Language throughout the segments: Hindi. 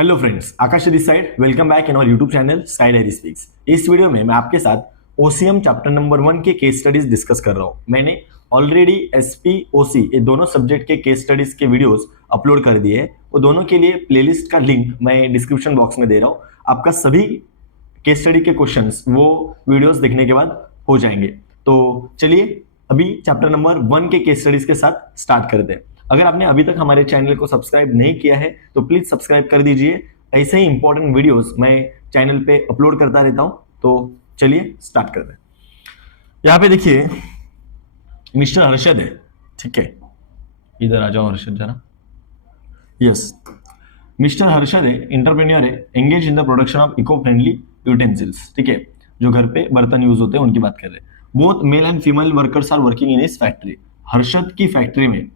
Hello friends, Akash this side. Welcome back in our YouTube channel sky diary speaks. इस वीडियो में मैं आपके साथ ओसीएम चैप्टर नंबर 1 के केस स्टडीज डिस्कस कर रहा हूं। मैंने ऑलरेडी एसपी ओसी ये दोनों सब्जेक्ट के केस स्टडीज के वीडियोस अपलोड कर दिए हैं। वो दोनों के लिए प्लेलिस्ट का लिंक मैं डिस्क्रिप्शन बॉक्स में दे रहा हूँ। आपका सभी केस स्टडी के क्वेश्चंस वो वीडियोस देखने के बाद हो जाएंगे। तो चलिए अभी चैप्टर नंबर 1 के केस स्टडीज के साथ स्टार्ट करते हैं। अगर आपने अभी तक हमारे चैनल को सब्सक्राइब नहीं किया है तो प्लीज सब्सक्राइब कर दीजिए। ऐसे ही इंपॉर्टेंट वीडियोस मैं चैनल पे अपलोड करता रहता हूं। तो चलिए स्टार्ट करते हैं। यहाँ पे देखिए मिस्टर हर्षद है, ठीक है, इधर आ जाओ हर्षद जरा। यस, मिस्टर हर्षद है, इंटरप्रेन्योर है, engage in the production of eco friendly utensils, ठीक है, जो घर पे बर्तन यूज होते हैं उनकी बात कर रहे हैं। Both male and female workers are working in his factory. Harshad की फैक्ट्री में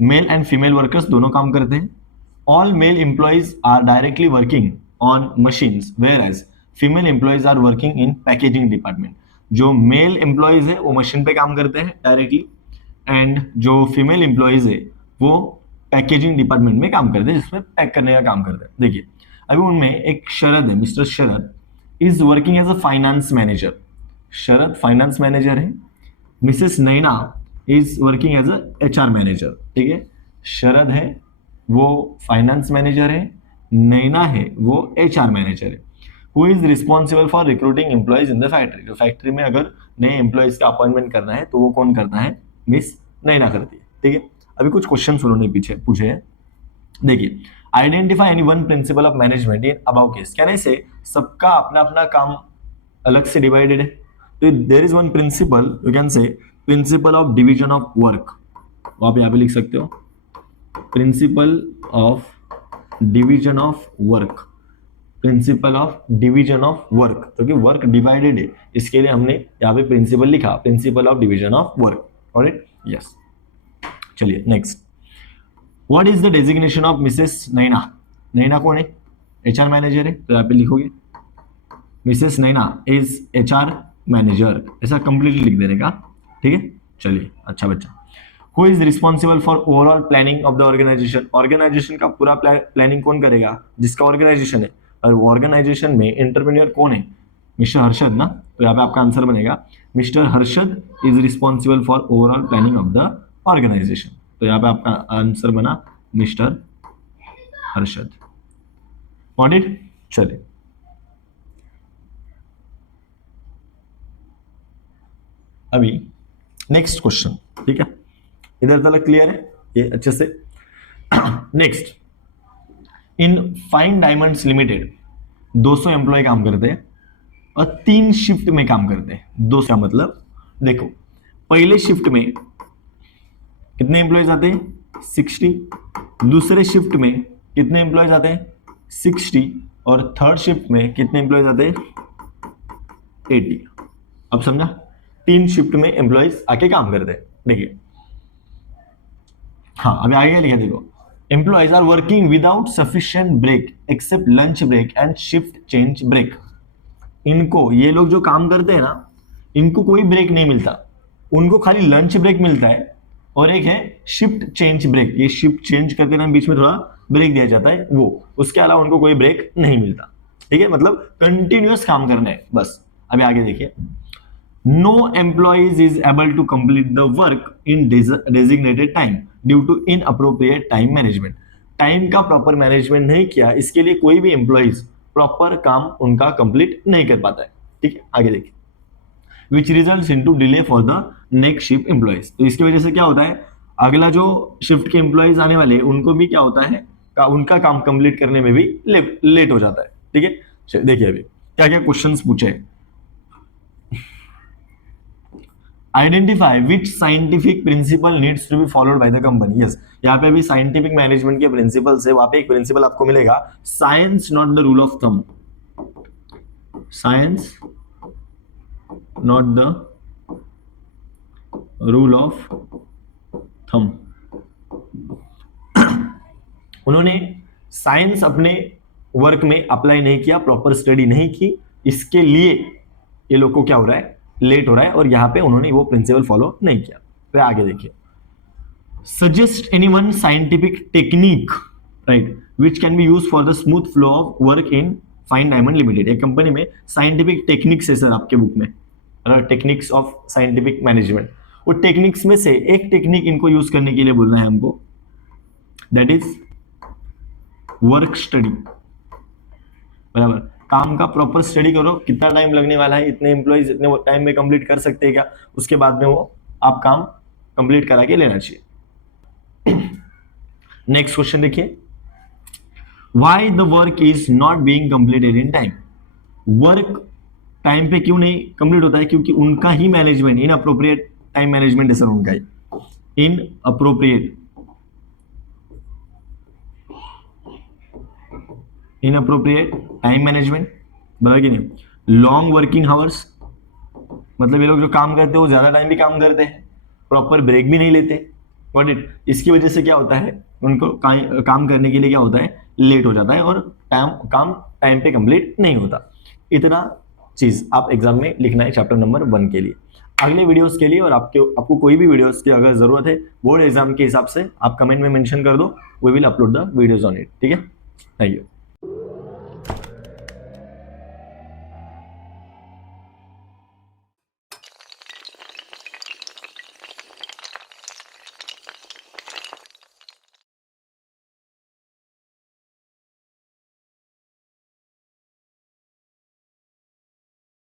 मेल एंड फीमेल वर्कर्स दोनों काम करते हैं। All male employees are directly working on machines where as female employees are working in packaging department. जो मेल एम्प्लॉइज है वो मशीन पे काम करते हैं डायरेक्टली, एंड जो फीमेल एम्प्लॉइज है वो पैकेजिंग डिपार्टमेंट में काम करते हैं, जिसमें पैक करने का काम करते हैं। देखिए अभी उनमें एक शरद है, Mr Sharad is working as a finance manager. Sharad finance manager है। Mrs Naina is working as a HR manager, ठीक है। शरद है वो फाइनेंस मैनेजर है, नैना है वो एचआर मैनेजर है। Who is responsible for recruiting employees in the factory. जो फैक्ट्री में अगर नए एम्प्लॉइज का अपॉइंटमेंट करना है तो वो कौन करता है? मिस नैना करती है, ठीक है। अभी कुछ क्वेश्चन उन्होंने पीछे पूछे हैं। देखिए, identify any one principle of management in above case. कहने से सबका अपना अपना काम अलग से डिवाइडेड है, तो there is one principle, you can say principle of division of work. आप यहाँ पे लिख सकते हो principle of division of work, principle of division of work, क्योंकि वर्क डिवाइडेड है इसके लिए हमने यहाँ पे प्रिंसिपल लिखा, principle of division of work. Alright, yes. चलिए next, what is the designation of Mrs Naina. Naina कौन है? एचआर मैनेजर है, तो यहाँ पे लिखोगे Mrs Naina is HR manager, ऐसा कंप्लीटली लिख देने का, ठीक है। चलिए, अच्छा बच्चा। Who is responsible for overall planning of the organisation. Organisation का पूरा प्लानिंग कौन करेगा? जिसका ऑर्गेनाइजेशन है। और ऑर्गेनाइजेशन में एंटरप्रेन्योर कौन है? मिस्टर हर्षद ना, तो यहाँ पे आपका आंसर बनेगा mister Harshad is responsible for overall planning of the organisation. तो यहाँ पे आपका आंसर बना मिस्टर हर्षद। Got it? चलिए अभी नेक्स्ट क्वेश्चन, ठीक है, इधर तक क्लियर है ये अच्छे से। Next, in fine diamonds limited 200 employ काम करते हैं और 3 शिफ्ट में काम करते हैं। 200 का मतलब देखो, पहले शिफ्ट में कितने एम्प्लॉयज आते हैं? 60। दूसरे शिफ्ट में कितने एम्प्लॉयज आते हैं? 60। और थर्ड शिफ्ट में कितने एम्प्लॉयज आते हैं? 80। अब समझा? 3 शिफ्ट में एम्प्लॉयज आके काम करते हैं। देखिए, हाँ अभी आगे लिखा देखो, employees are working without sufficient break except lunch break and shift change break. इनको, ये लोग जो काम करते हैं ना, इनको कोई ब्रेक नहीं मिलता, उनको खाली लंच ब्रेक मिलता है और एक है शिफ्ट चेंज ब्रेक। ये शिफ्ट चेंज करते ना, बीच में थोड़ा ब्रेक दिया जाता है वो, उसके अलावा उनको कोई ब्रेक नहीं मिलता, ठीक है। मतलब कंटिन्यूअस काम करना है बस। अभी आगे देखिए, no employees is able to complete the work in designated time due to inappropriate time management। Time का प्रॉपर मैनेजमेंट नहीं किया, इसके लिए कोई भी एम्प्लॉइज प्रॉपर काम उनका कंप्लीट नहीं कर पाता है, ठीक है। आगे देखिए, which results into delay for the next shift employees. तो इसकी वजह से क्या होता है, अगला जो शिफ्ट के एम्प्लॉइज आने वाले उनको भी क्या होता है, उनका काम कंप्लीट करने में भी लेट हो जाता है, ठीक है। देखिए अभी क्या क्या क्वेश्चंस पूछे हैं। Identify which scientific principle needs to be followed by the company. Yes, यहाँ पे भी साइंटिफिक मैनेजमेंट के प्रिंसिपल्स है। वहां पे एक प्रिंसिपल आपको मिलेगा, science not the rule of thumb. Science not the rule of thumb. उन्होंने साइंस अपने वर्क में अप्लाई नहीं किया, प्रॉपर स्टडी नहीं की, इसके लिए ये लोग को क्या हो रहा है, लेट हो रहा है। और यहां पे उन्होंने वो प्रिंसिपल फॉलो नहीं किया। फिर आगे देखिए, suggest any one scientific technique, right, which can be use for the smooth flow of work in fine diamond limited. एक कंपनी में साइंटिफिक टेक्निक्स है सर आपके बुक में, टेक्निक्स ऑफ साइंटिफिक मैनेजमेंट। वो टेक्निक्स में से एक टेक्निक इनको यूज करने के लिए बोलना है हमको, दैट इज वर्क स्टडी। बराबर, काम का प्रॉपर स्टडी करो, कितना टाइम लगने वाला है, इतने एम्प्लॉइज इतने टाइम में कंप्लीट कर सकते हैं क्या, उसके बाद में वो आप काम कंप्लीट करा के लेना चाहिए। नेक्स्ट क्वेश्चन देखिए, why the work is not being completed in time. Work time पे क्यों नहीं कंप्लीट होता है? क्योंकि उनका ही management, inappropriate time management है सर उनका ही, इन अप्रोप्रिएट टाइम मैनेजमेंट, बराबर कि नहीं। लॉन्ग वर्किंग हावर्स, मतलब ये लोग जो काम करते हैं वो ज्यादा टाइम भी काम करते हैं, प्रॉपर ब्रेक भी नहीं लेते। Got it. इसकी वजह से क्या होता है, उनको काम करने के लिए क्या होता है, लेट हो जाता है और काम टाइम पे कंप्लीट नहीं होता। इतना चीज आप एग्जाम में लिखना है चैप्टर नंबर 1 के लिए। अगले वीडियोस के लिए और आपको कोई भी वीडियोस की अगर जरूरत है बोर्ड एग्जाम के हिसाब से, आप कमेंट में मेंशन कर दो, we will upload the videos on it. ठीक है, थैंक यू।